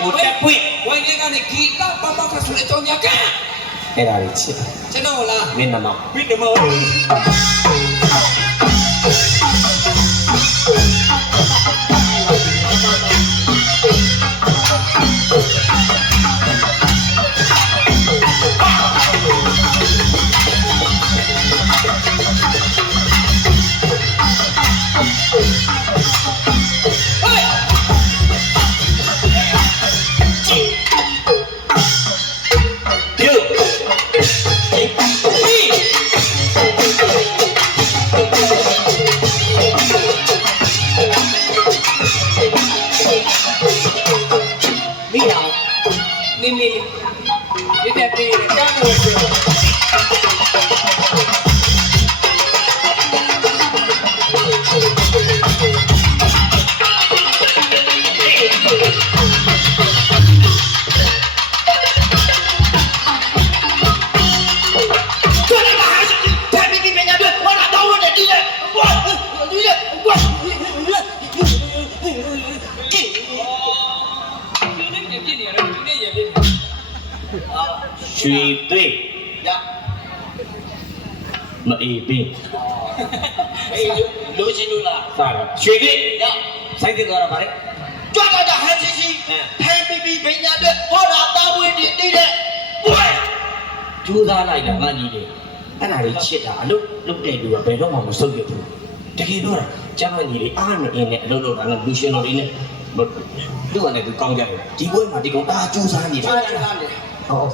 ကိုတက်ပွင့် ဝိုင်းကနေဂီတပပကဆိုတဲ့အကြောင်းညာက အဲ့ဒါလေးချစ် ကျွန်တော်လား မင်းနမောင် မင်းတို့မ မိတော် နေနေဒီတက်ပြီးကမ်းဝဲဆိုရွှေသွေး ရ မအေးပင် အေးလိုချင်လို့လား စတာရွှေသွေး ရ စိုက်တဲ့သွားတာဗါလေ ကြွကြကြဟန်စီစီဟန်ပီပီဘိညာတဲ့ဟောတာတာဝင်းတီတီတဲ့ဝဲ ကျိုးစားလိုက်တာငါညီတယ်အဲ့ဒါလေးချစ်တာအလုပ်လုပ်တဲ့လူကဘယ်တော့မှမဆုတ်ရဘူးတကယ်တော့ကျမညီလေးအားမအင်းနဲ့အလုပ်လုပ်တာကလူရှင်တော်လေးနဲ့သူ့ကလည်းသူကောင်းကြတယ်ဒီဘွဲမှာဒီကောင်အားကျိုးစားနေတာ အားရတာလေ ဟုတ်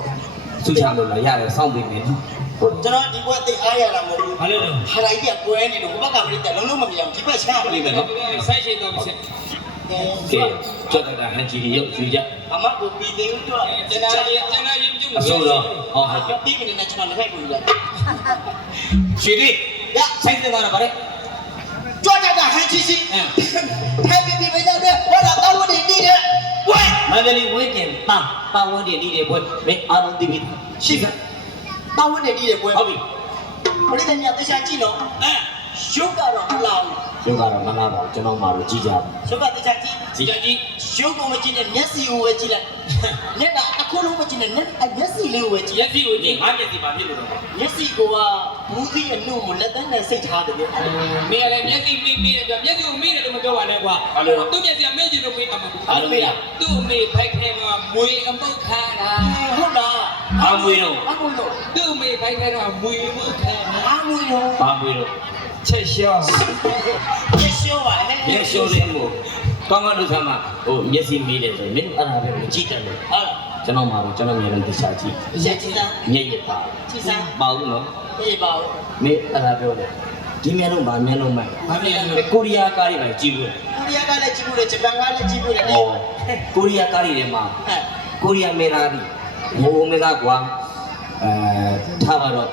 သူချလို့လာရတယ်စောင့်ပြီးနေဟုတ် ကျွန်တော်ဒီဘွဲသိအားရတာမဟုတ်ဘူး ဘာလို့လဲ ဟာလိုက်ပြကွဲနေလို့ဘက်ကပြိတက်လုံးလုံးမမြင်အောင်ဒီဘက်ချပလိမ့်မယ်နော် ဆိုင်ရှိတော့ဖြစ် ကဲကြက်တာဟန်ကြီးရုပ်ရွှေကြ အမကိုပြီးသေးဘူးတော့ ကျွန်တော်ရင်ကျုံ အစိုးတော့ဟောဟုတ်ကဲ့ ပြီးပြီနဲ့ကျွန်တော်လည်းဖိုက်ဘူးလား ရွှေလေး ရ စိုက်တဲ့သွားတာဗါလေ ကြွကြကြဟန်စီစီဟန်ပီပီဘိညာတဲ့ဟောတာတာဝင်းတီတီတဲ့ဝဲ မန္တလေးဝင်းကျင်ပါဝင်းတင်နေတဲ့ဘွဲမင်းအားလုံးသိပြီရှိက တာဝင်းတီတီတဲ့ပွဲ ဟုတ်ပြီ ပရိသတ်များသိချာကြည့်လို့ရုပ်ကတော့မလာဘူး ရုပ်ကတော့မနာပါဘူးကျွန်တော်မှလို့ကြည့်ကြပါ ရုပ်ကသိချာကြည့် ကြည့်ကြည့် ရုပ်ကိုမကြည့်နဲ့မျက်စိကိုပဲကြည့်လိုက်မျက်နှာတစ်ခုလုံးမကြည့်နဲ့မျက်စိလေးကိုပဲကြည့် ရက်စီကိုကြည့်ငါမျက်စိမှာဖြစ်လို့တော့ မျက်စိကဘူးသီးအနှုတ်ကိုလက်သန်းနဲ့စိတ်ထားတယ် မင်းလည်းမျက်စိမိတယ်ပြမျက်စိကိုမိတယ်လို့မပြောပါနဲ့ကွာသူ့မျက်စိကမေ့ချင်လို့မေ့အမှာ အားလုံးမေးတာ သူ့အမေဖိုက်ခဲမှာမွေအပုတ်ခါတာ ဟုတ်လား ဘာမွေးတော့ အမလို့ သူ့အမေဖိုက်ခဲတာမွေအပုတ်ခါတာ အမလို့ ဘာမွေးတော့ ချက်ရှော့ ရရှိပါဟဲ့ မျက်လျှော်လေးကိုကောင်းကောင်းလုပ်သမှာဟိုမျက်စိမေးတယ်ဆိုရင်မင်းအဲ့ဒါပဲမကြည့်တယ်လို့ ဟုတ် ကျွန်တော်မှတော့ကျွန်တော်မျက်လုံးတခြားကြည့် ရက်ကြည့်သား မျက်ရည်ပါ ကြည့်သား ပါဘူးနော် ပြေးပါဦး မင်းအဲ့ဒါပြောတယ်ဒီမျက်လုံးပါမျက်လုံးမှန် ဘာဖြစ်လဲ ကိုရီးယားကားတွေပဲကြည့်လို့ ကိုရီးယားကလည်းကြည့်ဘူးလေဂျပန်ကလည်းကြည့်ဘူးလေ ဟောကိုရီးယားကားတွေထဲမှာ ဟဲ့ ကိုရီးယားမေသားတွေမိုးမေသားကွာထားပါတော့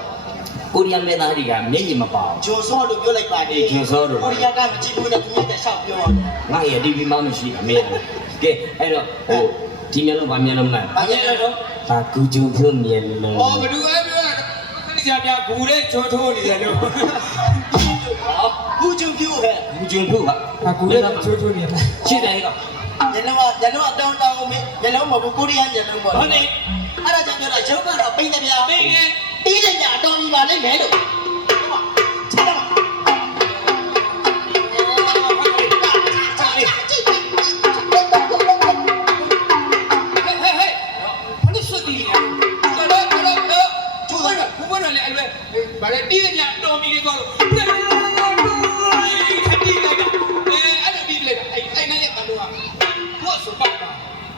ကိုရီးယားမေသားတွေကမျက်ရည်မပါဘူး ဂျိုဆောလို့ပြောလိုက်ပါနေ ဂျိုဆောလို့ ကိုရီးယားကမကြည့်ဘူးလေဒီနေ့တည်းရှောက်ပြောတယ် ငါရဲ့ TV မှမရှိအမေကဲအဲ့တော့ဟိုဒီမျက်လုံးပါမျက်လုံးမှန် ဘာလဲတော့ ဒါကူဂျုံဖြုံမျက်လုံး ဟောဘယ်သူအဲ့ပြောတာဒီကြပြဂူတဲ့ချိုးထိုးနေတယ်လို့ ဘူးကျုံပြို့ဟဲ့ ကူဂျုံဖြုံက ဂူတဲ့ချိုးထိုးနေတယ် ရှင်းတယ်ကော ညလုံးတောင်းတောင်းမင်းညလုံးမဟုတ်ကိုရီးယားညလုံးပေါ့ ဟုတ်တယ် အဲ့ဒါကြောင့်ပြောတာရုပ်ကတော့ပိန်းတယ်ဗျာ ပိန်းတယ် တီးတယ်ညာတော်ပြီပါလိမ့်မယ်လို့ချက်တော့ ဟဲ့ဘာလို့စွတ်တီးနေလဲချိုးလိုက်ဘူးဘယ်နဲ့လဲအဲ့ဘာလဲတီးရတော်မီလေးသွားလို့ခတိလိုက်တာအဲ့ဒါပြီးလိုက်အဲ့နဲ့ရတော့ဘောစပတ်ပါ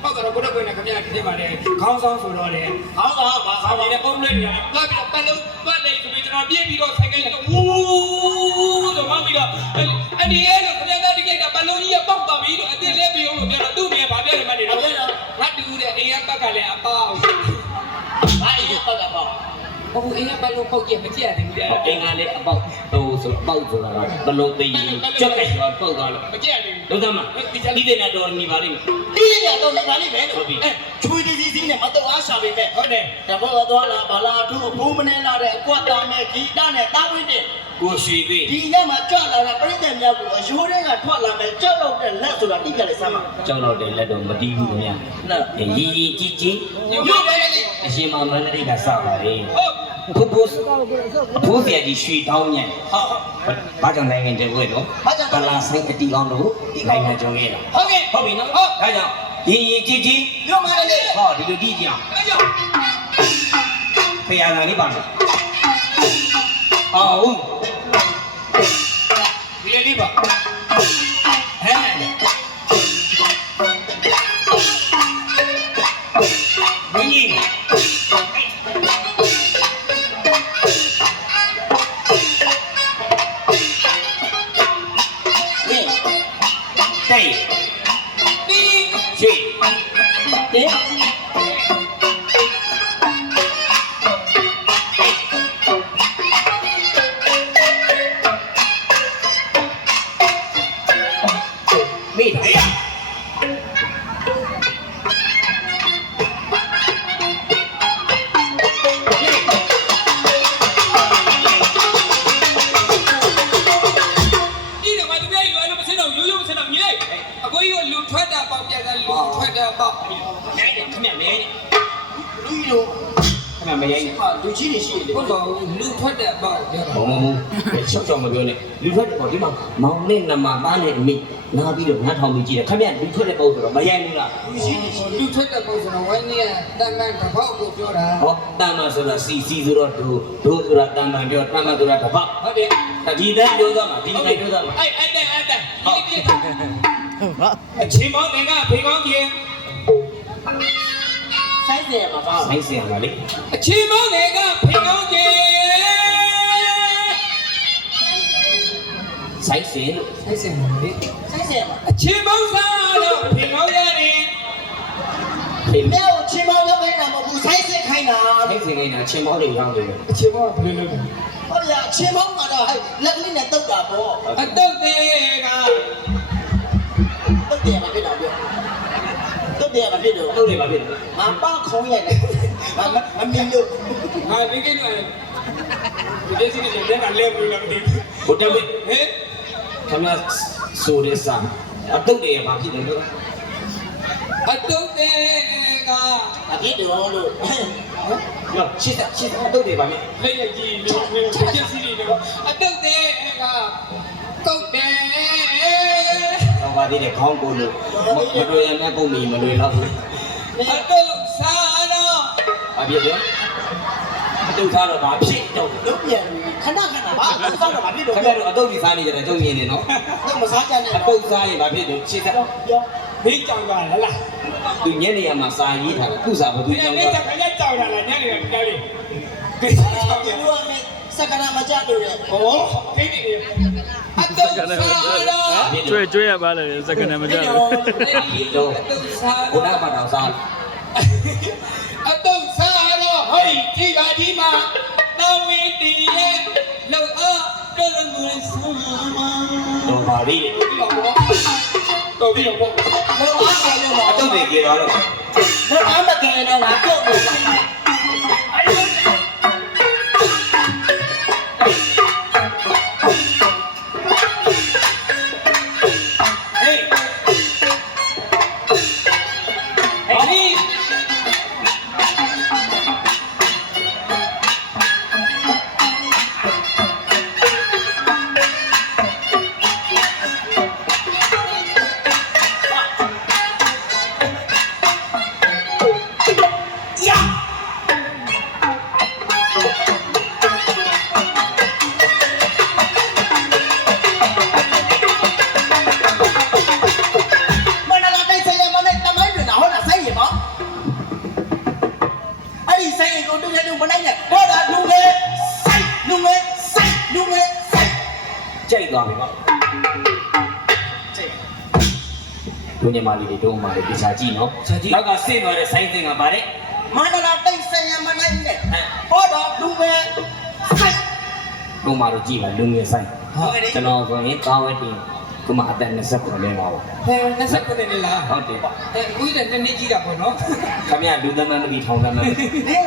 ဟုတ်တယ်ကိုတော့ကိုနေခင်ဗျားခင်ပါတယ်ခေါင်းဆောင်ဆိုတော့လေ ခေါင်းဆောင်ဘာ ဆော ခေါ င်း င်း နေ ဆောင် တဲ့အုံးလေးတွေကသွားပြီးတော့ပတ်လုံးပတ်နေဆိုပြီးကျွန်တော်ပြေးပြီးတော့ဆိုင်ကလေးဝူးဆိုမှပြီးတော့အဲ့ဒီရဲ့လို့ခင်ဗျားကဒီကိစ္စပတ်လုံးကြီးကပေါက်သွားပြီလို့အစ်စ်လဲပြီးအောင်လို့ပြောတော့သူ့မိကဘာပြောနေမှနေတော့ငါတူတဲ့အိမ်ကပတ်ကလည်းအပေါက် ဘာအေးပတ်တာပေါ့ ဟိုအိမ်ကပတ်လုံးပေါက်ကြမကြည့်ရသေးဘူးလေ အင်္ဂါလေးအပေါက်ဟို ဆိုပေါက်ဆိုတာဘလုံးသိရင်ကြက်ကဲဆိုတာပုတ်သွားလို့ မကြက်ဘူး ဒုသမဒီတဲ့နဲ့တော်နေပါလိမ့်မယ် ဒီရတော့နေပါလိမ့်မယ်လို့ချွေးစီနဲ့မတော့အားရှာပေမဲ့ ဟုတ်တယ် တဘောသွားလာဘာလာသူ့ဘုံမနေလာတဲ့အကွက်သားနဲ့ဂီတနဲ့တာဝင်းတဲ့ ကိုရွှေသေး ဒီရက်မှာကြွလာတာပြိတ္တမြောက်ကိုအယိုးတွေကထွက်လာမယ်ကြောက်တော့တဲ့လက်ဆိုတာတိကျလေစမ်းပါ ကြောက်တော့တယ်လက်တော့မတီးဘူးခင်ဗျာ နော် ရီရီကြီးကြီး ရုပ်တယ်လေ အရှင်မမန္တလေးကစပါလေ ဟုတ် ဘုဘဆရာကြီးရွှေတောင်းညံဘာကြောင့်နိုင်ငံတကွဲတော့ကလာဆိုင်အတီအောင်လို့နိုင်ငံကျော်ခဲ့တာ ဟုတ်ကဲ့ ဟုတ်ပြီနော်ဒါကြောင့်ရီရီကြီးကြီး ရုပ်မလေး ဟောဒီလိုတီးကြအောင် အဲ့ကြောင့် ဖရာသာလေးပါမယ်အောင် ဒီလေးပါ ဟဲ့မင်းကြီးတေး ဒီ ချီ တဲ့ မိတယ် ဒီတော့မတူပြည့်ရွာလို့မစင်းတော့ရိုးရိုးမစင်းတော့မြည်အကိုကြီးကလူထွက်တာပေါက်ပြတာလူထွက်တာပေါက် ရိုက်တယ်ခမရမရိုက်နဲ့ လူလို ခမမရိုက်နဲ့ ဟာလူကြီးတွေရှိတယ် ဟုတ်တော့လူထွက်တာပေါက်ပြောတာ ဘုံဘုံချောက်ချောက်မပြောနဲ့လူထွက်တယ်ပေါ့ဒီမှာမောင်နဲ့နမသားနဲ့အမိလာပြီးတော့ငါထောင်ပြီးကြည့်တယ်ခမရလူထွက်တဲ့ပုံဆိုတော့မရိုက်ဘူးလား လူကြီးတွေရှိ လူထွက်တဲ့ပုံစံဝိုင်းနေတန်တန်တစ်ပေါက်ကိုပြောတာ ဟောတမ်းမဆိုတာစီဆိုတော့ဒိုဆိုတာတမ်းမှန်ပြောတမ်းမှဆိုတာတပတ် ဟုတ်တယ် ဒီတိုင်းပြောသားမှာဒီတိုင်းပြောသားမှာ အဲ့ဒီပြည့်အချင်းမောင်းတွေကဖေကောင်းကြီး စိုက်တယ်မှာပါ ဆိုင်စင်ပါလေ အချင်းမောင်းတွေကဖေကောင်းကြီး ဆိုင်စင်လို့ အဲ့စင်ပါလေ စိုက်တယ်မှာ အချင်းမောင်းစားတော့ဖေကောင်းရတယ် ဖေ မဲကိုချင်းမောင်းရောက်နေတာမဟုတ်ဘူးစိုက်စစ်ခိုင်းတာ ဆိုင်စင်ကချင်းပေါင်းတွေရောက်နေတယ် အချင်းမောင်းဘယ်လိုလုပ်လဲ ဟုတ်ရချင်းမောင်းကတော့ဟဲ့လက်ကလေးနဲ့တုတ်တာပေါ့ အတုတ်တွေက တုတ်တယ်မဖြစ်တော့ပြောတုတ်တယ်မဖြစ်တော့ တော့နေပါပြီ ငါပါခုံးရိုက်တယ်မမြင်လို့ ငါဘယ်ကိလို့ဒီစီနေတယ်ကလည်းဘူးလားမသိဘူး ဘုဒ္ဓဝိ ဟဲ့ ခမဆိုတဲ့စာအတုတ်တွေဘာဖြစ်လဲလို့ အတုတ်တွေက အပြစ်တော်လို့ နော်ရှစ်အတုတ်တွေဘာလဲ လက်ရကြီးလို့ဒီစီနေတယ်အတုတ်တွေကကုတ်တယ် တော့ပါသေးတယ်ခေါင်းကိုလို့မလွယ်ရတဲ့ပုံမီမလွယ်တော့ဘူး အတုတ်စားတော့ ဘာဖြစ်လဲအတုတ်သားတော့ဘာဖြစ်တော့ လုံးပြန်ခဏခဏပါအတုတ်တော့မဖြစ်တော့ ခင်ဗျားတို့အတုတ်ဒီစားနေကြတယ်တုံးမြင်နေနော် တော့မစားကြနဲ့ အတုတ်စားရင်ဘာဖြစ်လို့ရှစ်သက် ပြော ဘေးကြောင်တာလား သူညနေရမှာစာရေးထားတယ်ခုစာဘသူ ဒီ ကြောင်း နေ့ တော့ ကခရကြောင်တာလားညနေကကြားလေးဘေး ဒီ ကြောင်တယ် လိုကစက္ကနာမကြလို့ရ ဟောခိနေတယ်အတုတ်စားတော့ ကျွေးရပါလေစက္ကန့်မကြဘူး ဒီတော့ အတုတ်စား ဘုရားဘာတော်စား အတုတ်စားတော့ဟိုဒီပါဒီမှာတော်ဝင်းတီရဲ့လောက်အားတော်ရမဆာမ တော့ပါပြီ တော်ပြီတော့ လောအားကလည်းတော့ အတုတ်တွေပြေသွားတော့ လောအားမကဲတော့ငါတော့ဘူး ဟေးဟေး မနလာတိုက်ဆိုင်ရမနဲ့တမိုင်းတွေနာဟောတာဆိုင်ရပါအဲ့ဒီဆိုင်ကိုတူတဲ့တူမနိုင်နဲ့ဟောတာလူငယ်ဆိုင်လူငယ်ဆိုင်လူငယ်ဆိုင် ကြိုက်သွားပြီပေါ့ဒုညမာလီတွေတော့မာတွေပြချာကြည့်နော်နောက်ကဆင့်သွားတဲ့ဆိုင်းသင်ကပါတဲ့ မနလာတိုက်ဆိုင်ရမနိုင်နဲ့ဟောတာလူငယ်ဆိုင် ကိုမတို့ကြည့်ပါလူငယ်ဆိုင် ဟုတ်ကဲ့ ကျွန်တော်ဆိုရင်ကားဝဲတင်ကိုမအသက်29လဲပါပါ ဟဲ့29နေလား ဟုတ်တယ်ပါ အဲကိုကြီးလည်းနည်းနည်းကြီးတာပေါ့နော် ခမရလူသမန်းမပြီးထောင်းသမန်း နေ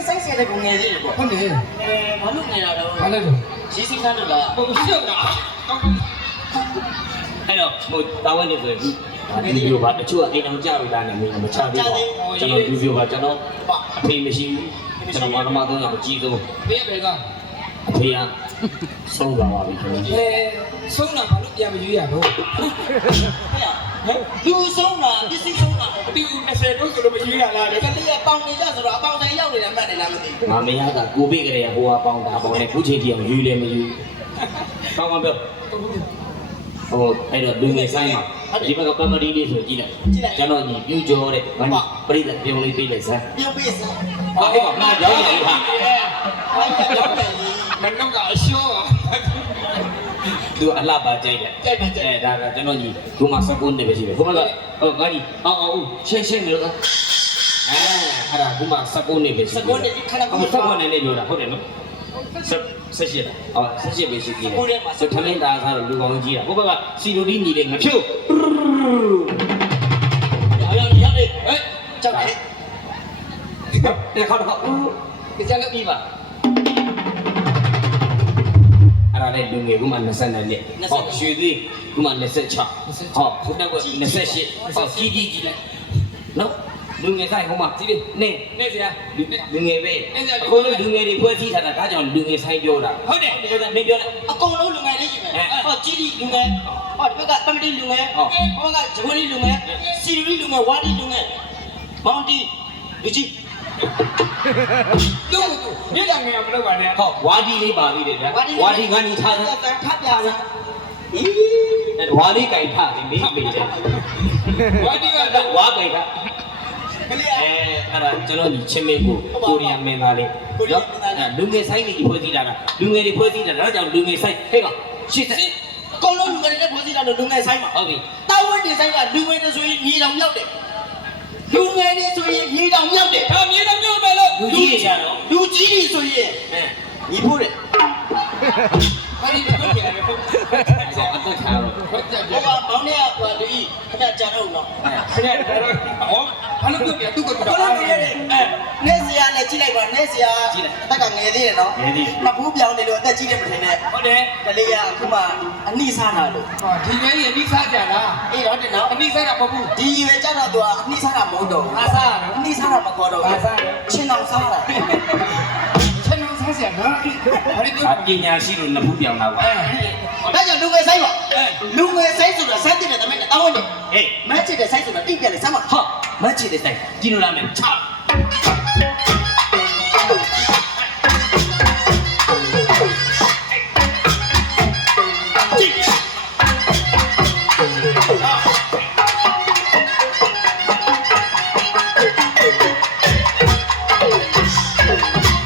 စိတ်ဆက်တဲ့ကိုငယ်သေးတယ်ပေါ့ ဟုတ်တယ် ဘာလို့နေတာတော့ ဘာလဲတော့ စီစီကန်းလို့လား ဘုံရှုပ်တာ အဲ့တော့ဟိုတာဝဲနေဆိုရင်ဒီဗီဒီယိုပါတချို့ကအိမ်အောင်ကြပြီလားနဲ့မင်းမချသေးပါဘူးကျွန်တော်ဒီဗီဒီယိုပါကျွန်တော်အဖေမရှိဘူးကျွန်တော်မတော်မသုံးတော့အကြီးဆုံး ဘေးပဲကအ ဖေကဆုံးသွားပါပြီခင်ဗျာ အဲဆုံးတာဘာလို့ပြန်မရွေးရတော့ လူဆုံးတာပစ္စည်းဆုံးတာ ဒီ20တော့ဆိုလို့မရွေးရလားလေ ကလေးကပေါင်နေကြဆိုတော့အပေါင်ဆိုင်ရောက်နေတာမှတ်တယ်လားမသိဘူး ငါမရကကိုဘေးကလေးကဟိုကပေါင်းတာပေါင်းနေခုချိန်ထိအောင်ယူလဲမယူကောင်းကောင်းပြောဟိုအဲ့တော့လူငယ်ဆိုင်မှာဒီဘက်ကပမဒီလေးဆိုကြည့်လိုက်ကျွန်တော်ညီပြူကြောတဲ့ဘာပရိသတ်ပြုံးလေးပေးလိုက်စမ်း ပြုတ်ပေးစမ်း ဟာဟဲ့ငါကြောင်းနေဟာ ဘာကြီးရောက်တယ် မနှောက်ကအရှော့ သူအလှပါကြိုက်တယ်အဲဒါကကျွန်တော်ညီဒီမှာ19နှစ်ပဲရှိတယ်ခုမှကဟိုငါကြီးအောင်ရှင်းမလို့ကအဲအဲ့ဒါဒီမှာ19နှစ်ပဲရှိတယ် စကွန်းနေခဏ ဟို19နှစ်နဲ့ပြောတာဟုတ်တယ်နော်ဆက်ရှိတာအော်ဆက်ရှိပဲရှိသေးတယ်ဆိုထမင်းသားစားတော့လူကောင်းကြီးတာဟိုဘက်ကစီလိုဒီညီလေးငါဖြုတ် ရောက်တယ်ဟဲ့ကြောက်တယ် တဲ့ခေါက်တော့ဒီချက်လို့ပြီးပါအဲ့ဒါလည်းလူငယ်ကမှ22နှစ်ဟောရွှေသေးကမှ26ဟောခုနက28ဟောကြီးကြီးလိုက်နော်လူငယ်ဆိုင်ဟိုမှာကြီးလေးနေ နေစရာ လူငယ်ပဲအခုလူငယ်တွေဖွဲ့စည်းထားတာဒါကြောင့်လူငယ်ဆိုင်ပြောတာ ဟုတ်တယ် ဒီကနေ့ပြောတယ် အကုန်လုံးလူငယ်လေးရှိမယ်ဟောကြီးကြီးလူငယ်ဟောဒီဘက်ကပမတိလူငယ်ဟောကဂျဝလီလူငယ်စီရီလူငယ်ဝါဒီလူငယ်မောင်တီလူကြီး တို့မြေလာငယ်မလုပ်ပါနဲ့ ဟောဝါဒီလေးပါသေးတယ်ဗျာဝါဒီကညီထားတယ် ထပ်ပြားလားအေး ဝါဒီကင်ထားတယ်မိမိတယ် ဝါဒီကတော့ ဝါကင်ထား ကလေး အဲ့ဒါကျွန်တော်ညီချင်းမင်းကိုကိုရီးယားမင်းသားလေးနော်လူငယ်ဆိုင်တွေဖွဲ့စည်းတာကလူငယ်တွေဖွဲ့စည်းတာဒါကြောင့်လူငယ်ဆိုင်ဟဲ့ကောင်ရှစ်သက် အကုန်လုံးလူငယ်တွေဖွဲ့စည်းတာလို့လူငယ်ဆိုင်မှာ ဟုတ်ပြီ တာဝတ်ဒီဆိုင်ကလူငယ်တွေဆိုရင်မြေတောင်ရောက်တယ်လူငယ်တွေဆိုရင်မြေတောင်ရောက်တယ် ဒါမြေတော့မြို့မယ်လို့ လူကြီးတွေရှာတော့ လူကြီးတွေဆိုရင်ညီဖို့တယ် ဟာဒီတော့ပြန်ရဟုတ် အဲ့ဒါအသက်ထားတော့ ဟုတ်ကြ ဟိုကမောင်နဲ့ကလူကြီးခဏကြာတော့နော် ခရက်တော့ဟောဘာလို့ပြောပြသူကတော့ ဘလို့လူငယ်တွေနေစရာနဲ့ကြည့်လိုက်ပါနေစရာအသက်ကငယ်သေးတယ်နော်မဘူးပြောင်းနေလို့အသက်ကြီးတယ်မထင်နဲ့ ဟုတ်တယ် ကလေးကအခုမှအနိစားနာလို့ ဟောဒီရွေးရင်ပြီးစားကြလား အေးတော့တယ်နော် အပြီးစားတာမဟုတ်ဘူး ဒီရွယ်ကြတော့သူကအနိစားတာမဟုတ်တော့ဘူးအနိစားတာမခေါ်တော့ဘူးချင်းအောင်စားတာ ချက်လုံးစားစရာနော်ဘာလို့ပြော ပညာရှိလို့နှစ်ခုပြောင်းတာပါ ဒါကြောင့်လူငယ်ဆိုင်ပါလူငယ်ဆိုင်ဆိုတာစမ်းတဲ့တမန်တောင်းနေ ဟေး မချစ်တဲ့ဆိုင်ဆိုတာတိပြလေစမ်းပါ ဟာမချစ်တဲ့တိုင်ဒီလိုလာမယ်ချ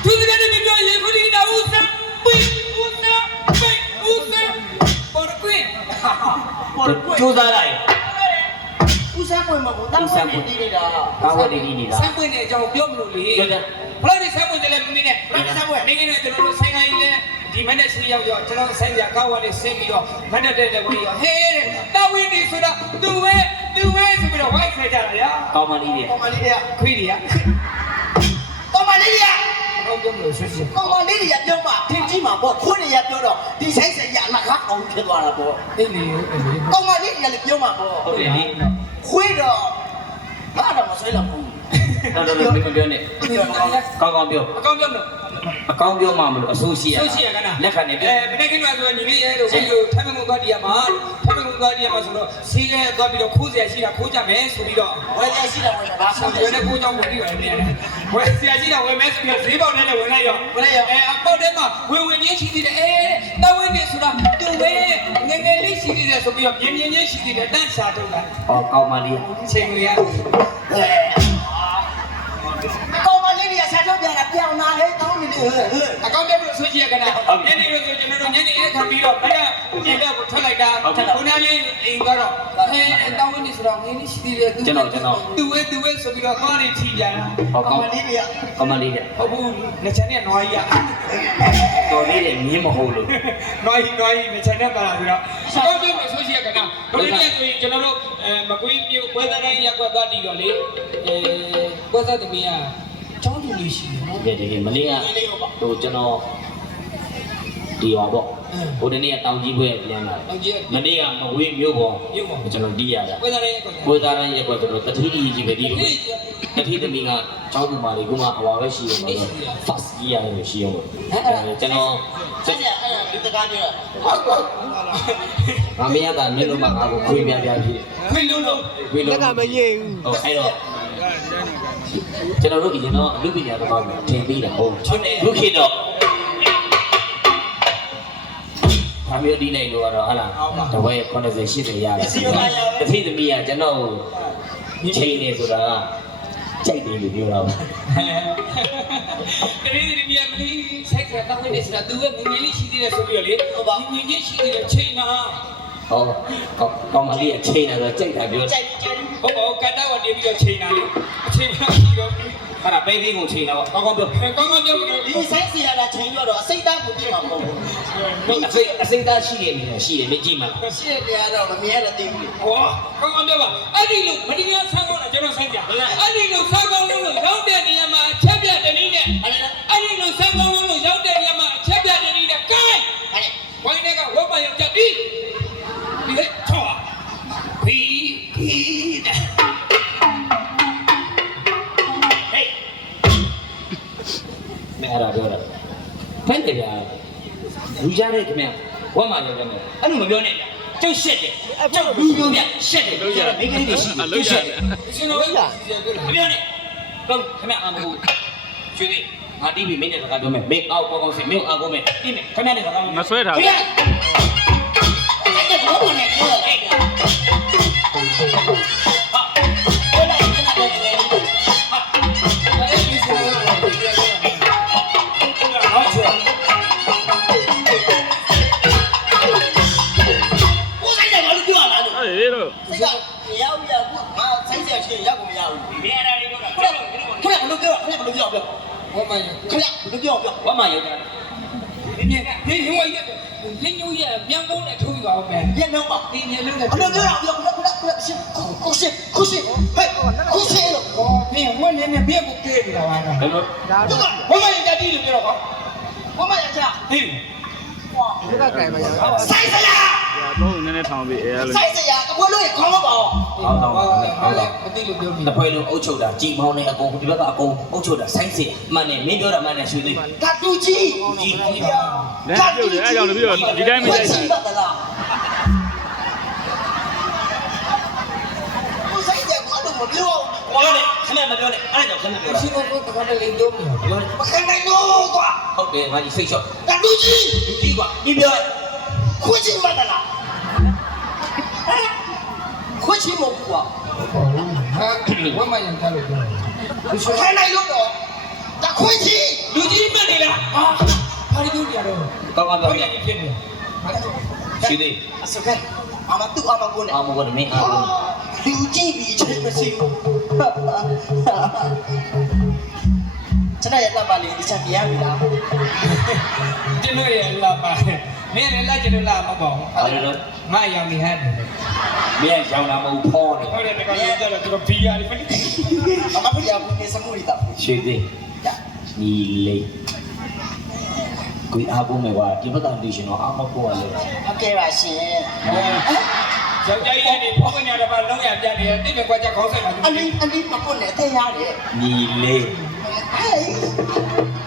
သူကလည်းပြောရင်ခုဒီတော့ဦးစားပိဦးစားပိဦးစားပေါ်ကွင်း ကျိုးစားလိုက် ဦးစားပွင့်မဟုတ်တောင်းဝင်နေနေတာ ဘာဝတိနေတာ ဆန်းပွင့်တဲ့အကြောင်းပြောမလို့လေဘလို့ဒီဆန်းပွင့်တယ်လဲမင်းနဲ့ဘလို့ဆန်းပွင့်နေနေကျွန်တော်တို့ဆိုင်ကိုင်းလဲဒီမနေ့စီရောက်ရောကျွန်တော်ဆိုင်ပြကောက်ဝါနေဆင်းပြီးတော့မနေ့တဲ့လည်းဝင်ရောဟေးတာဝင်းနေဆိုတော့သူပဲဆိုပြီးတော့ဝိုက်ဆွဲကြတာဗျာ ကောင်းမလေးတွေ ကောင်မလေးတွေက ခွေးတွေက ကောင်မလေးတွေက အောင်းပြောမလို့ဆွဲဆွဲ ကောင်မလေးတွေကပြောမှထင်ကြီးမှာပေါ့ခွန်းတွေကပြောတော့ဒီဆိုင်ဆိုင်ရလက်ခါအောင်ဖြစ်သွားတာပေါ့ အေးလေအေးလေ ကောင်မလေးတွေကလည်းပြောမှာပေါ့ ဟုတ်တယ်လေ ခွေးတော့ဘာတော့မဆွဲတော့ဘူး တော်တော်လေးပြောနေကောင်းကောင်းပြော အကောင်းပြောမလို့ အကောင်းပြောမှမလို့အဆိုးရှိရ ဆိုရှိရကနာ လက်ခံနေပြော မနေ့ကဆိုတော့ညီလေးရဲ့လို့ဘုရားထိုင်မုံသွားတရားမှာထိုင်မုံသွားတရားမှာဆိုတော့စီးရဲသွားပြီးတော့ခိုးစရာရှိတာခိုးကြမယ်ဆိုပြီးတော့ ဝယ်ရရှိတာဝယ်တာဘာ ဆော ဆော င်း င်း ရ တယ် တဲ့ကိုကြောင့်ဝင်ပြီးတော့နေရတယ်ဝယ်စရာရှိတာဝယ်မယ်ဆိုပြီးတော့ဈေးပေါက်နဲ့လည်းဝင်လိုက်ရောအပေါက်ထဲမှာဝင်ချင်းရှိသေးတယ်တောင်းဝင်နေဆိုတာတူပဲငယ်ငယ်လေးရှိသေးတယ်ဆိုပြီးတော့ပြင်းပြင်းချင်းရှိသေးတယ်တန့်ရှာထုတ်တာ ဟောကောင်းမလေး ချိန်ကြီးရ ကောင်မလေးတွေကဆက်ထုတ်ပြတာပြောင်းလာဟဲ့တောင်းနေ အကောင့်တက်လို့ဆိုကြရကနာညနေလို့ဆိုကျွန်တော်တို့ညနေအခါပြီးတော့ဘက်ကဒီလက်ကိုထွက်လိုက်တာခုနလေးအိမ်ကတော့ဟဲ့တောင်းနေဆိုတော့ငင်းနေရှိသေးတယ်သူဝဲဆိုပြီးတော့သွားနေထီကြတာ ကမလေးတဲ့ ဟုတ်ဘူးနှစ်ချမ်းနဲ့နွားကြီးอ่ะ တော်လေးတဲ့မြင်းမဟုတ်လို့ နွားကြီးနှစ်ချမ်းနဲ့ပါလာပြီးတော့အကောင့်တက်လို့ဆိုကြရကနာဘယ်လိုလဲဆိုရင်ကျွန်တော်တို့မကွေးမြို့ပွဲသားတိုင်းရက်ကွက်သွားတည်တော့လေပွဲသားသမီးကကျောင်းသူလေးရှိတယ်နော် တကယ်မနေ့ကဟိုကျွန်တော်ဒီပါပေါ့ဟိုတနေ့ကတောင်ကြီးပွဲပြန်လာမနေ့ကမဝေးမြို့ပေါ်ကျွန်တော်တီးရတာ ပွဲသားတိုင်းရက်ကွက် ပွဲသားတိုင်းရက်ကွက်ကျွန်တော်တတိကြီးပဲဒီတတိသမီးကကျောင်းသူမလေးကမှအဝါပဲရှိရမှာ fast ကြီးရတယ်ရှိအောင်ကျွန်တော် ဆက်ရအဲ့ဒါဒီတကားပြော ငါမရတာနင်းလို့မှငါကိုခွေးပြပြဖြစ် ခွေလုံးလုံး ခွေးလုံးကမငြိဘူးဟိုအဲ့တော့ကျွန်တော်တို့ဒီကျွန်တော်အလုပ်ပညာသမားကိုထင်ပြီးတာဟုတ်လူခေတော့အမျိုးဒီနိုင်လို့ကတော့ဟာလားတဝဲ80 80ရတယ်တတိသမီးကကျွန်တော်ချိန်နေဆိုတာကကြိုက်တယ်လို့ပြောတာပါ တတိယမြတ်မလေးဆိုင်ကတောင်းနေစတာသူကငငယ်လေးရှိသေးတယ်ဆိုပြီးတော့လေဟိုပါငငယ်ကြီးရှိသေးတယ်ချိန်မှာ ဟောကောင်းမလေးအချိန်နေတော့ကြိုက်တာပြော ကြိုက် ဟုတ်ပါဘူးကတ္တဝတည်ပြီးတော့ချိန်တာလေချိန်မှာပြီးတော့ အဲ့ဒါပဲပြီးကိုချိန်တော့ကောင်းပြော ကောင်းပြောပြီးတော့ ဒီဆိုင်စီရတာချိန်ပြောတော့အစိတ်သားကိုပြည့်မှာမဟုတ်ဘူး အစိမ့်သားရှိနေတယ်ရှိတယ်မကြည့်မှာ ရှင်းတရားတော့မမြင်ရတဲ့သိဘူး ဟောကောင်းပြောပါအဲ့ဒီလိုမတရားဆန်းကောင်းတာကျွန်တော်ဆိုင်ပြအဲ့ဒီလိုဆန်းကောင်းလို့ရောက်တဲ့နေရာမှာချက်ပြတဲ့နည်းနဲ့အဲ့ဒီလိုဆန်းကောင်းလို့ရောက်တဲ့နေရာမှာချက်ပြတဲ့နည်းနဲ့ကိုင်းဝိုင်းတွေကဝတ်ပါရောက်ကြပြီဒီလေချောဖီတဲ့ မင်းအဲ့ဒါပြောတာဖက်တယ်ဗျာလူကြတဲ့ခင်ဗျဝတ်မှရောက်တယ်မယ်အဲ့လိုမပြောနဲ့ဗျကျုပ်ရှက်တယ်ကျုပ်လူပြောဗျရှက်တယ်လို့ပြောမိန်းကလေးတွေရှိတယ်ကျုပ်ရှက်တယ် ရှင်တော်ကြီး မပြောနဲ့တော့ခင်ဗျအမဟုတ်ရွှေသေးငါတီးပြီးမင်းနဲ့စကားပြောမယ်မင်းအောက်ကောင်းစီမင်းအောက်ကောင်းမယ်တီးမယ်ခင်ဗျနဲ့စကားပြော မဆွဲထား ခင် ဘူး ဗျ အဲ့ဒါဘောနဲ့ပြောတယ် အေးလို့ စိတ်ကရောက်ရဘူးငါဆိုင်စီချင်းရောက်ကိုမရဘူး မင်းအဲ့ဒါလေးပြောတာ ခဏဘလို့ပြောခဏဘလို့ပြောပြော ဟောမှန် ခဏဘလို့ပြောပြော ဝတ်မှရောက်တယ် ဒီမြင်ဒီဟိုဝိုင်းကလင်းညိုးရမြန်ကုန်းနဲ့ထိုးပြီးပါဦးမယ် ညနှုတ်ပါ ဒီညလုံးနဲ့ ဘလို့ပြောတော့ပြောရှင်းခုရှင်းဟဲ့ခုရှင်းလို့ ဟောမင်းဝက်နေနဲ့ဘယ်ကိုကဲနေတာပါလား ဘယ်လို သူက ဟိုမှန်ကြတိလို့ပြောတော့ ဘာမှရချာ ဟေး ဆိုင်စရာ တော့နည်းနည်းထောင်ပြီးအဲလို ဆိုင်စရာကဘလို့ခေါင်းမပါအောင် အောင်းတော့ ဟော အောင်းတော့ မသိလို့ပြောပြီ တပွဲလုံးအုပ်ချုပ်တာကြည်မောင်းနေအကုန်ဒီဘက်ကအကုန်အုပ်ချုပ်တာဆိုင်းစီမှန်တယ်မင်းပြောတာမှန်တယ်ရွှေသေး ကတူကြီး ကြီး လမ်းပြုတ်တယ်အဲကြောင့်လည်းပြီးတော့ဒီတိုင်းမကြိုက် ရှိ ဘူး ပါသလားကိုဆိုင်စရာကတော့မပြော ပြောတယ်ခဏမပြောနဲ့အဲ့ဒါကြောင့်ခဏပြောတာ ရှင်ကတော့တခါတလေပြောပြီ ပြောတယ် မခံနိုင်လို့ကွာ ဟုတ်တယ်ငါကြီးစိတ်လျှော့ ကတူကြီး လူကြီးกว่าဒီပြော ခွချင်ပါသလားခွချင်မဟုတ်ကွာ ဟာဝက်မှန်ရထားလို့ပြော မခံနိုင်လို့တော့တခွချင် လူကြီးမှတ်နေလားဟာဘာလို့ပြောကြတော့ ကောင်းကောင်းပြော ဘာ ပြ လို့ဖြစ်နေ ရွှေသေး အစကဲအမတူအမကိုနဲ့ အောင်မကောမင်းအောင် လူကြည့်ပြီးချိန်မရှိဘူးကျွန်တော်ရတာပါလေဒီချက်ပြရပြီလား ကျွန်တော်ရလာပါမင်းလည်းလာကျွန်တော်လာမပေါ့ အဲ့လို ငါရောင်နေဟဲ့ မင်းရောင်တာမဟုတ်ဖောနေ ဟုတ်တယ်တခါလေးကြတော့သူဘီယာလေးပဲ အမဖျားဘူးနေစမှုရီတာ ရွှေသေးညီလေးကိုအားကိုးမယ်ကွာဒီဘက်ကတီရှင်တော့အားမကိုးရလေ โอเคပါရှင် ယောက်ျားကြီးကနေဖောက်ပညာတစ်ပါးလုံးရပြတယ်တိကျကွာချက်ခေါင်းဆိုင်မှာ အလင်းမပွနဲ့တဲ့ရတယ် ညီလေး ဟဲ့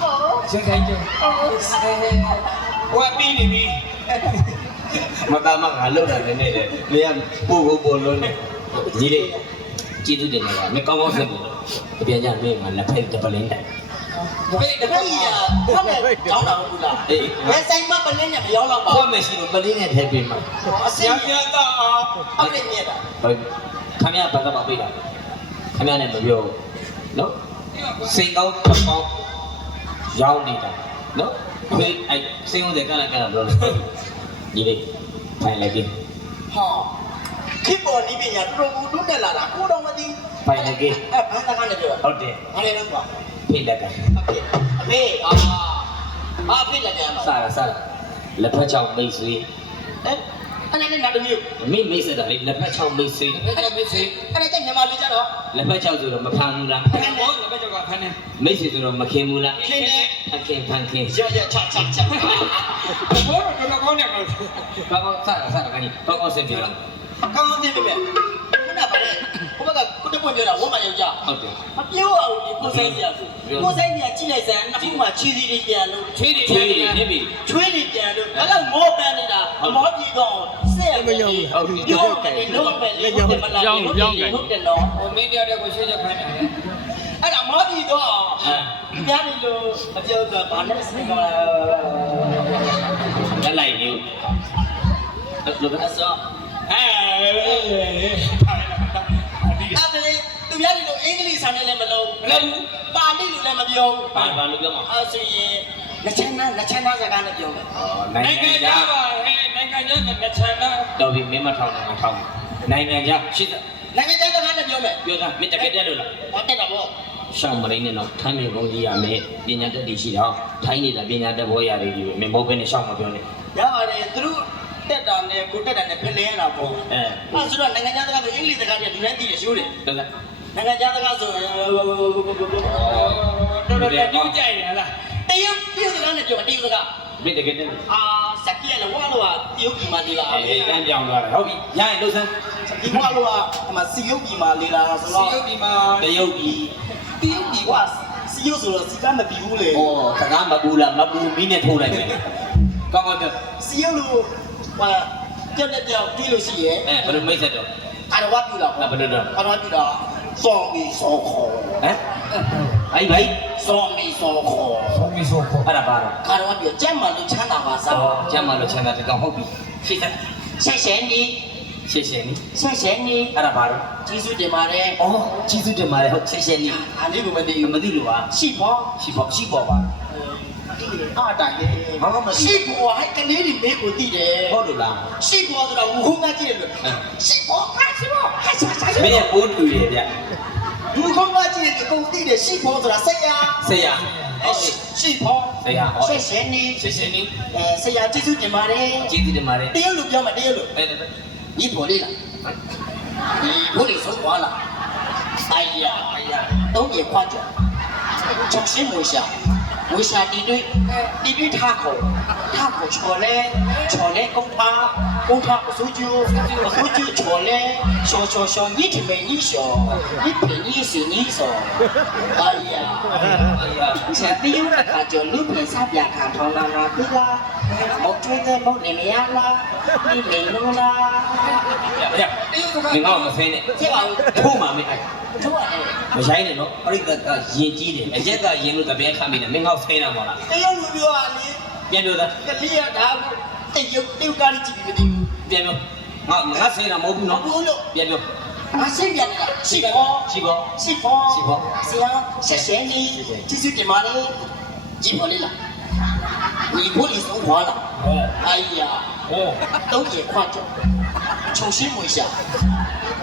ဟော ရှင်းဆိုင်ကျဟိုပြီးနေပြီ မသားမငါလောက်တာလည်းနေတယ်မင်းကပို့ကိုပို့လို့နေညီလေးကြည့်သူတယ်ကွာမကောင်းကောင်းဆက်ပြီးတော့ပြန်ကြမင်းကလက်ဖက်တပလင်းတိုင် ဘယ်တခါကြီးဟုတ်တယ်ကြောင်းတာဟုတ်လား အေး ဘယ်ဆိုင်မှာပလင်းနဲ့မရောက်တော့ပါ ဘာမရှိလို့ပလင်းနဲ့ထဲပေးမှာ အစ ရ င် ပြတာအောင် အပြည့်မြတ်တာ ဟုတ်ခမရဘာသာမပေးတာခမရနဲ့မပြောနော်စိတ်ကောင်းပတ်ပေါင်း ရောင်းနေတာနော်ဖေးအဲ့စိတ်ဝင်တဲ့ကလည်းတော့ဒီလေးဖိုင်လိုက်ပြီ ဟာခေပေါ်နီးပညာတော်တော်တိုးတက်လာတာကိုတော့မသိ ဖိုင်လိုက်ပြီ အဲ့ဘာသာကနေပြော ဟုတ်တယ် ဘာလဲတော့ကွာ ဖေးလက်က အဖေဖေးလက်ကမှာ စားလက်ဖက်ချောင်းမိတ်ဆွေ အဲ့နဲ့နောက်တစ်မျိုး မိတ်ဆက်တာလေလက်ဖက်ချောင်းမိတ်ဆွေ အဲ့ဒါမေးစေ အဲ့ဒါမြန်မာလူကြတော့ လက်ဖက်ချောင်းဆိုတော့မဖမ်းဘူးလား ဖန်ဘောလည်းပဲကြောက်ကဖန်နေ မိတ်ဆွေဆိုတော့မခင်ဘူးလား ခင်းနေ ဖန်ခင် ရချာဘောတော့တော်တော်ကောင်းနေတယ် ကောင်းစားတာကနေကောင်းဆင်ပြေလား ကောင်းကောင်းသိပြီမဲ့ခုနကပါလေဘုမကကုတပွင့်ပြောတာဝမ်းမယောက်ျား ဟုတ်တယ် မပြောအောင်ဒီကိုဆိုင်ပြဆိုကိုဆိုင်ပြကြည့်လိုက်စမ်းနှစ်ခုမှချီစီတွေပြန်လို့ ချွေးတွေ ချွေးနေပြီ ချွေးတွေပြန်လို့အဲ့လောက်မောပန်းနေတာအမောပြေတော့ဆက်မယောက်ဘူးပြောတယ်လုံးပဲလေဟုတ်တယ်မလားဟုတ်တယ်နော် ဟိုမင်းတရားတွေကိုရှင်းချက်ခိုင်းတယ် အဲ့ဒါမောပြေတော့ကြားနေလို့မပြောတော့ဘာနဲ့စနေက လက်လိုက်နေလို့အဲ့ဆို အဲ့ဒါလေသူများတွေလို့အင်္ဂလိပ်စာနဲ့လည်းမလုံးပါဠိလိုလည်းမပြောဘူး ဘာလို့ပြောမှာ အဲ့ဆိုရင်လက်ချမ်းသားစကားနဲ့ပြောမယ် နိုင်ငံခြားပါဟဲ့နိုင်ငံခြားကလက်ချမ်းသား တော်ပြီမင်းမထောင်နဲ့ထောင်နိုင်ငံခြားရှိ နိုင်ငံခြားစကားနဲ့ပြောမယ် ပြောတာမင်းတကယ်တက်လို့လား ဟုတ်တယ်တော့ ရှောင်းမလေးနဲ့တော့ထိုင်းမြေပုံကြီးရမယ်ပညာတတ်တည်ရှိတော့ထိုင်းနေတာပညာတတ်ဘောရတွေကြီးပဲမင်းမဟုတ်ဘဲနဲ့ရှောင်းမပြောနဲ့ ရပါတယ်သူတို့တက်တာနဲ့ကိုတက်တာနဲ့ဖလဲရတာပေါ့အဲ့ဆိုတော့နိုင်ငံခြားစကားဆိုအင်္ဂလိပ်စကားတွေကဒီတိုင်းသိတယ်ရှိုးတယ် ဟုတ်ကဲ့ နိုင်ငံခြားစကားဆို တော်တော်ကြိုးကြိုက်တယ်ဟလား တရုတ်စကားနဲ့ပြောတရုတ်စကား မင်းတကယ်တက်လို့ စက်ကီရလောလောတရုတ်ပြည်မှာနေလာ အေးတန်းပြောင်းသွားတယ်ဟုတ်ပြီရရင်လှုပ်ဆန်း ဒီဘလောအမစီယုတ်ပြည်မှာနေလာဆို စီ တော့ ယုတ်ဒီမှာ တရုတ်ပြည် တရုတ်ပြည်ကစီယုတ်ဆိုတော့စီကမပြီးဘူးလေ ဩစကားမပူလားမပူမီးနဲ့ထိုးလိုက်တယ်ကောင်းတော့ စီယုတ်လို့ဟိုကြောက်ကြောက်တွေးလို့ရှိရဲ့ ဘယ်လိုမိတ်ဆက်တော့ အာရဝပြူလာပေါ့ ဘယ်လိုတော့ အာရဝပြူလာစောင်းပြီးစောခေါ် ဟမ်အဲ့ဘိုင် စောင်းပြီးစောခေါ် ဆုံးပြီးဆိုခေါ် အဲ့ဒါပါတော့ အာရဝပြူကျမ်းမာလို့ချမ်းသာပါစား ကျမ်းမာလို့ချမ်းသာတကောင်ဟုတ်ပြီရှိစမ်း ဆက်ရှင်ဒီ ရှေ့ရှင်းနီး ဆက်ရှင်ဒီ အဲ့ဒါပါတော့ ကျေးဇူးတင်ပါတယ် ဩကျေးဇူးတင်ပါတယ်ဟုတ်ရှေ့ရှင်းနီး အားလေးကိုမသိ မသိလို့ပါ ရှိဖို့ ရှိပေါ်ပါ အားတိုင်လေရှိဖို့ဟဲ့ကလေးတွေမေးကိုသိတယ် ဟုတ်လို့လား ရှိဖို့ဆိုတော့ဝုန်းကကြည့်တယ်လို့ရှိဖို့ဟာရှိဖို့ဟာရှိဖို့ မင်းရဲ့ပိုးတူတယ်ဗျ ဝုန်းကကြည့်တယ်ကိုသိတယ်ရှိဖို့ဆိုတာဆက်ရ ဆရာဟုတ်ပြီ ရှိဖို့ ဆရာဟုတ် ဆက်ရှင်နေ ရှေ့ရှင်းနီး ဆရာကျေးဇူးတင်ပါတယ် ကျေးဇူးတင်ပါတယ် တရုတ်လိုပြောမှာတရုတ်လို အဲ့ဒါ 你婆累了，你婆累说完了，哎呀，都别夸奖，重新回想，回想敌对他口错嘞公他不收酒错嘞，说你听没你说，你陪你是你说，哎呀，前边有那个叫路边上边看头啦啦对啦，莫追的莫里面啦，你没弄啦。 ဗျမင်းကတော့မဆင်းနဲ့ 这玩意 ထိုးမှမင်းအဲ့ 这玩意 မရိုင်းနဲ့နော်ပရိသတ်ကရင်ကြီးတယ်အရက်ကရင်လို့တပင်းခံမိတယ်မင်းကတော့ဆင်းတာမဟုတ်လား 这要路标啊你， ပြန်ပြောသား 这里啊他，这有咖喱鸡皮的， ပြန်ပြောငါဆင်းတာမဟုတ်ဘူးနော် 不了， ပြန်ပြော 俺身边的西瓜， ရှိပေါ် 西瓜，是啊，谢谢你，这就干嘛呢？你婆累了，你婆累生活了，哎呀，都别夸奖，重新回想。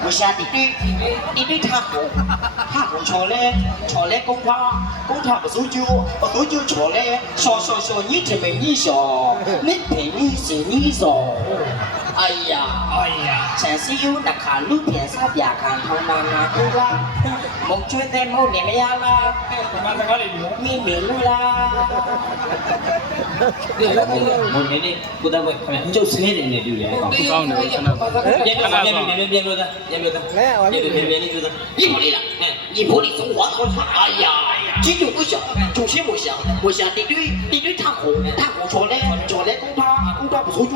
为啥敌对他好错嘞公他不收酒错嘞，说你听没你说，你陪你是你说，哎呀，真是有那看路边上别看头那对啦，莫觉得莫你们呀啦， ဘာစကားလေးပြော 你没路啦， မုန်နေနေကိုသားဘွဲခင်ဗျကျုပ်စနေတယ်နေတူတယ်ကောင်း ကောင်းတယ်ခဏ ပြန်ပြောသားပြန်ပြောသားပြန်ပြောသား 你不累了，你不累生活了，哎呀，这就不想，重新不想，敌对他错嘞公他不收酒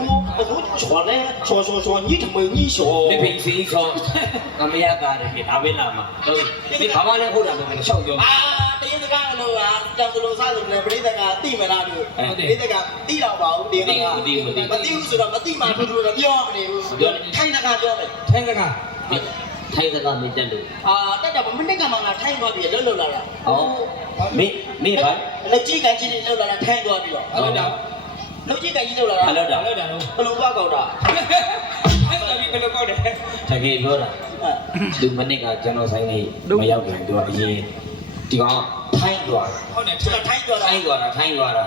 错嘞，说你听没你说。 ဒီဖိစီဆောအမေရတာတယ်ဒါပဲလာမှာဟုတ်ဒီဘာမှလည်းဟုတ်တာမဟုတ်ဘူးရှောက်ပြော 啊，第一个干的啊，讲的路啥子呢？不得那个地没拿住，不得那个地老包，地那个，没地是了，没地嘛，不住了，标没得，看那个标没？ ထိုင်းစကား ထိုင်းစကားမတက်လို့ တက်တာမနစ်ကမှလာထိုင်းသွားပြီးလှုပ်လာတာ ဟောမင်းပါ လက်ကြီးကန်ကြီးတွေလှုပ်လာတာထိုင်းသွားပြီးတော့ အဲ့တော့ လက်ကြီးကန်ကြီးလှုပ်လာတာ အလို့တာ အဲ့တော့ ဘလူကကောက်တာ အဲ့တော့ဒီဘယ်လိုကောက်တယ် တကယ်ပြောတာသူမနစ်ကကျွန်တော်ဆိုင်နေမရောက်ခင်သူကအရင်ဒီကောင်ထိုင်းသွား ဟုတ်တယ် ထိုင်းသွားတာ ထိုင်းသွားတာ